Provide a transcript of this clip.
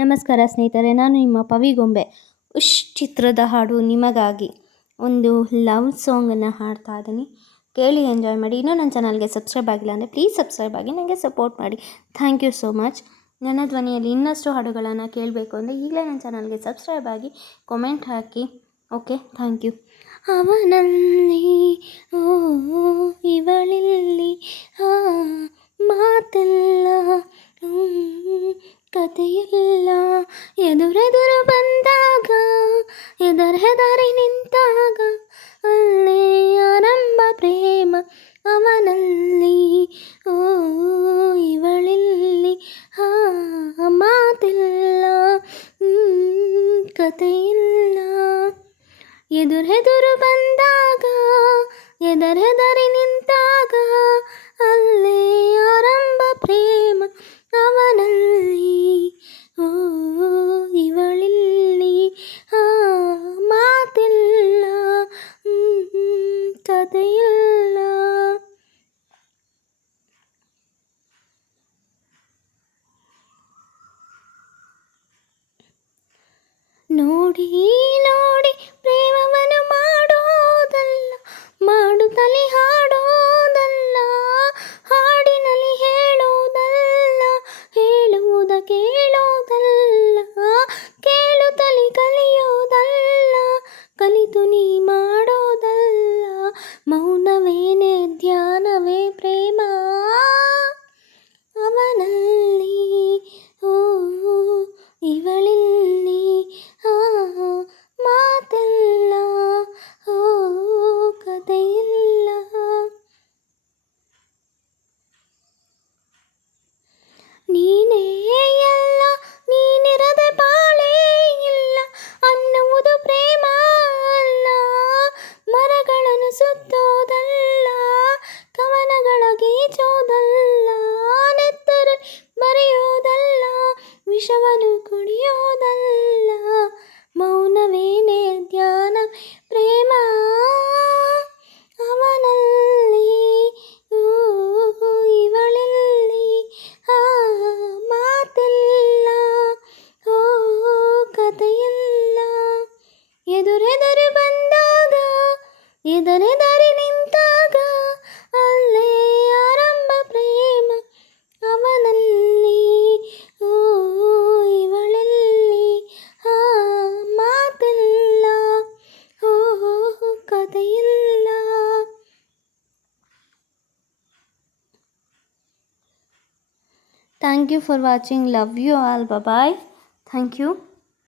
ನಮಸ್ಕಾರ ಸ್ನೇಹಿತರೆ, ನಾನು ನಿಮ್ಮ ಪವಿಗೊಂಬೆ. ಉಶ್ ಚಿತ್ರದ ಹಾಡು ನಿಮಗಾಗಿ ಒಂದು ಲವ್ ಸಾಂಗನ್ನು ಹಾಡ್ತಾ ಇದ್ದೀನಿ. ಕೇಳಿ ಎಂಜಾಯ್ ಮಾಡಿ. ಇನ್ನೂ ನನ್ನ ಚಾನಲ್ಗೆ ಸಬ್ಸ್ಕ್ರೈಬ್ ಆಗಿಲ್ಲ ಅಂದರೆ ಪ್ಲೀಸ್ ಸಬ್ಸ್ಕ್ರೈಬ್ ಆಗಿ ನನಗೆ ಸಪೋರ್ಟ್ ಮಾಡಿ. Thank you so much. ನನ್ನ ಧ್ವನಿಯಲ್ಲಿ ಇನ್ನಷ್ಟು ಹಾಡುಗಳನ್ನು ಕೇಳಬೇಕು ಅಂದರೆ ಈಗಲೇ ನನ್ನ ಚಾನಲ್ಗೆ ಸಬ್ಸ್ಕ್ರೈಬ್ ಆಗಿ ಕಾಮೆಂಟ್ ಹಾಕಿ. Okay, thank you. ಅವನಲ್ಲಿ ಓ ಇವಳಿಲ್ಲಿ ಮಾತೆಲ್ಲ ಕಥೆಯಿಲ್ಲ, ಎದುರೆದುರು ಬಂದಾಗ ಹೆದರಿ ನಿಂತಾಗ ಅಲ್ಲೇ ಆರಂಭ ಪ್ರೇಮ. ಅವನಲ್ಲಿ ಓ ಇವಳಿಲ್ಲಿ ಮಾತಿಲ್ಲ ಕಥೆಯಿಲ್ಲ, ಎದುರೆದುರು ಬಂದಾಗ ಹೆದರಿ ನಿಂತಾಗ ಅಲ್ಲೇ ಆರಂಭ ಪ್ರೇಮ. ಅವನಲ್ಲಿ ಓ ಇವಳಿಲ್ಲಿ ಮಾತಿಲ್ಲ ಕಥೆಯಿಲ್ಲ. ನೋಡಿ ನೋಡಿ ಪ್ರೇಮವನ್ನು ಮಾಡೋದಲ್ಲ, ಮಾಡುತ್ತಲೇ ಹಾಡೋದಲ್ಲ, ಹಾಡಿನಲ್ಲಿ ಹೇಳೋದಲ್ಲ, ಹೇಳುವುದ ಕೇಳೋದಲ್ಲ, ಕೇಳುತ್ತಲೇ ಕಲಿಯೋದಲ್ಲ, ಕಲಿತು ನೀ ಮಾಡೋದಲ್ಲ. ಮೌನವೇನೇ ಧ್ಯಾನವೇ ಪ್ರೇಮ. ಅವನಲ್ಲಿ ಓ ಇವಳಿಲ್ಲಿ ಮಾತೆಲ್ಲ ಓ ಕಥೆಯಿಲ್ಲ. ನೀನೇ ಎಲ್ಲ, ನೀನಿರದೆ ಬಾಳೇ ಇಲ್ಲ ಅನ್ನುವುದು ಪ್ರೇಮ ಅಲ್ಲ. ಮರಗಳನ್ನು ಸುತ್ತೋದಲ್ಲ, ಕವನಗಳ ಗೀಚೋದಲ್ಲ, ನೆತ್ತರೆ ಬರೆಯೋದಲ್ಲ, ವಿಷವನ್ನು ಕುಡಿಯೋದಲ್ಲ. ಮೌನವೇನೇ ಧ್ಯಾನ ಪ್ರೇಮ. ಅವನಲ್ಲಿ ಓ ಇವಳಿಲ್ಲಿ ಮಾತಿಲ್ಲ ಓ ಕಥೆಯಿಲ್ಲ, ಎದುರೆದುರು ಬಂದಾಗ ಹೆದರಿ ನಿಂತಾಗ ಅಲ್ಲೇ ಆರಂಭ ಪ್ರೇಮ. ಅವನಲ್ಲಿ ಓ ಇವಳಿಲ್ಲಿ ಮಾತಿಲ್ಲ ಓ ಕಥೆಯಿಲ್ಲ. Thank you for watching. Love you all. Bye bye. Thank you.